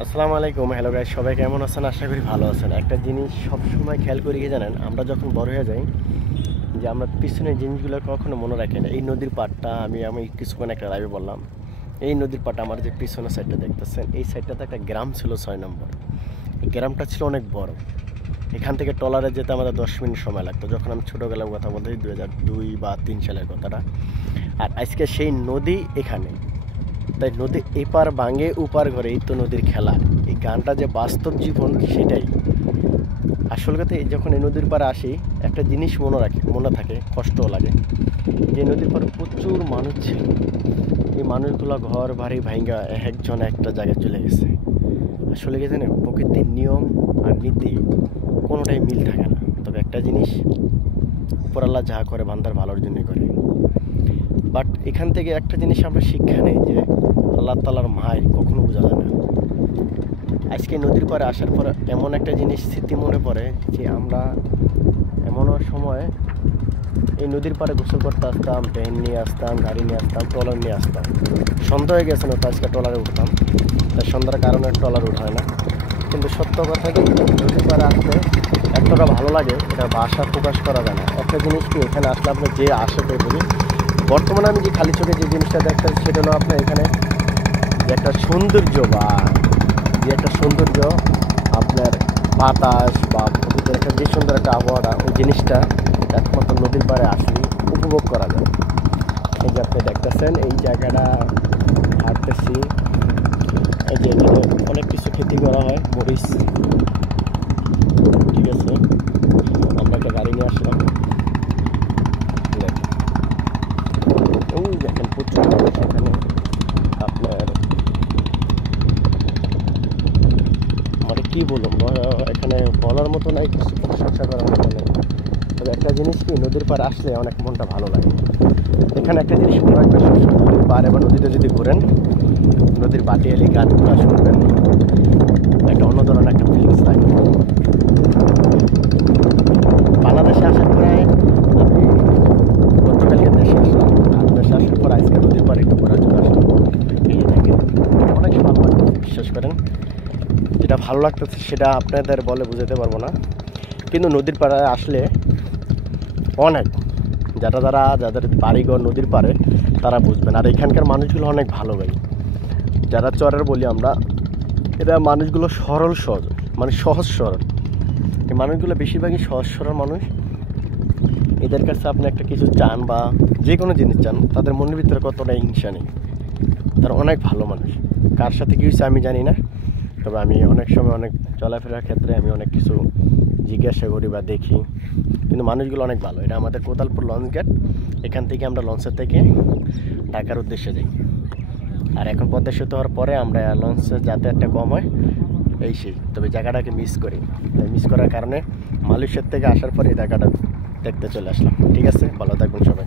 আসসালামু আলাইকুম। Hello guys, সবাই কেমন আছেন? আশা করি ভালো আছেন। একটা জিনিস সব সময় খেয়াল করি কি জানেন, আমরা যখন বড় হয়ে যাই যে আমরা পিছনের জিনিসগুলো কখনো মনে রাখি না। এই নদীর পাড়টা আমি কিছুক্ষণ একটা লাইভে বললাম, এই নদীর পাড়টা আমার যে পিছনের সাইডটা দেখতেছেন, এই সাইডটাতে একটা গ্রাম ছিল 6 নম্বর। এই গ্রামটা ছিল অনেক বড়। এখান থেকে ট্রলারে যেতে আমাদের 10 মিনিট সময় লাগতো, যখন আমি ছোটোবেলার কথা বলতে 2002 বা 3 সালের কথাটা। আর আজকে সেই নদী এখানে, তাই নদী এপার ভাঙে ওপার ঘরে, এই তো নদীর খেলা। এই গানটা যে বাস্তব জীবন সেটাই আসল কথা। যখন এই নদীর পাড়ে আসি একটা জিনিস মনে থাকে, কষ্টও লাগে। যে নদীর পাড়ে প্রচুর মানুষ ছিল, এই মানুষগুলো ঘর বাড়ি ভাঙ্গা একজন একটা জায়গায় চলে গেছে। আসলে কি জানেন, প্রকৃতির নিয়ম আর নীতি কোনোটাই মিল থাকে না। তবে একটা জিনিস, উপরাল্লাহ যা করে বান্দার ভালোর জন্যই করে। বাট এখান থেকে একটা জিনিস আমরা শিক্ষা নেই যে আল্লাহ তাআলার মায় কখনো বোঝা যায় না। আজকে নদীর পাড়ে আসার পর এমন একটা জিনিস স্মৃতি মনে পড়ে যে আমরা এমনও সময় এই নদীর পাড়ে গোসল করতে আসতাম, ট্রেন নিয়ে আসতাম, গাড়ি নিয়ে আসতাম, ট্রলার নিয়ে আসতাম। সন্ধ্যা হয়ে গেছে না, তো আজকে ট্রলারে উঠতাম। তাই সন্ধ্যার কারণে ট্রলার উঠায় না। কিন্তু সত্য কথা কি, নদীর পাড়ে আসলে এতটা ভালো লাগে, এটা ভাষা প্রকাশ করা যায় না। একটা জিনিস কি, এখানে আসলে আপনি যে আশেপাশে বলি, বর্তমানে আমি যে খালি চোখে যে জিনিসটা দেখতেছি সেটা হলো আপনার এখানে যে একটা সৌন্দর্য, বা যে একটা সৌন্দর্য আপনার বাতাস বা প্রকৃতির একটা যে সুন্দর একটা আবহাওয়া, ওই জিনিসটা একমাত্র নদীর পাড়ে আসলেই উপভোগ করা যায়। এই যে আপনি দেখতেছেন এই জায়গাটা হাঁটতেছি, এই যে এখানে অনেক কিছু খেতি করা হয়, মরিচ। ঠিক আছে, আমরা একটা গাড়ি নিয়ে আসলাম। ওই দেখেন প্রচুর মানুষ এখানে আপনার, মানে কী বলবো, এখানে বলার মতো নাই, কিছু প্রশংসা করার মতো নেই। তবে একটা জিনিস কি, নদীর পাড়ে আসলে অনেক মনটা ভালো লাগে। এখানে একটা জিনিস মনে রাখবেন, সবসময় নদীর পাড়ে বা নদীতে যদি ঘুরেন, নদীর বাটি এলে গানগুলো শুনবেন, একটা অন্য ধরনের একটা ফিলিংস থাকে। বাংলাদেশে আসার পরে আমি গতকালকে দেশে আসলাম, আর দেশে আসার পর আজকে নদীর পাড়ে একটু ঘোরার জন্য আসলাম। এই যে দেখেন অনেক ভালো লাগতেছে, বিশ্বাস করেন। যেটা ভালো লাগতেছে সেটা আপনাদের বলে বোঝাতে পারবো না, কিন্তু নদীর পাড়ে আসলে অনেক, যাদের বাড়িঘর নদীর পাড়ে তারা বুঝবেন। আর এখানকার মানুষগুলো অনেক ভালো ভাই, যারা চরের বলি আমরা, এরা মানুষগুলো সরল সহজ, মানে সহজ সরল। এই মানুষগুলো বেশিরভাগই সহজ সরল মানুষ। এদের কাছে আপনি একটা কিছু চান বা যে কোনো জিনিস চান, তাদের মনের ভিতরে কতটা হিংসা নেই। তারা অনেক ভালো মানুষ। কার সাথে কী হয়েছে আমি জানি না, তবে আমি অনেক সময় অনেক চলাফেরার ক্ষেত্রে আমি অনেক কিছু জিজ্ঞাসা করি বা দেখি, কিন্তু মানুষগুলো অনেক ভালো। এটা আমাদের কোতালপুর লঞ্চ ঘাট, এখান থেকে আমরা লঞ্চের থেকে ঢাকার উদ্দেশ্যে যাই। আর এখন পদ্মা সেতু হওয়ার পরে আমরা লঞ্চের যাতায়াতটা কম হয়, এই সেই। তবে জায়গাটাকে মিস করি, তাই মিস করার কারণে মালয়েশিয়ার থেকে আসার পরে এই জায়গাটা দেখতে চলে আসলাম। ঠিক আছে, ভালো থাকবেন সবাই।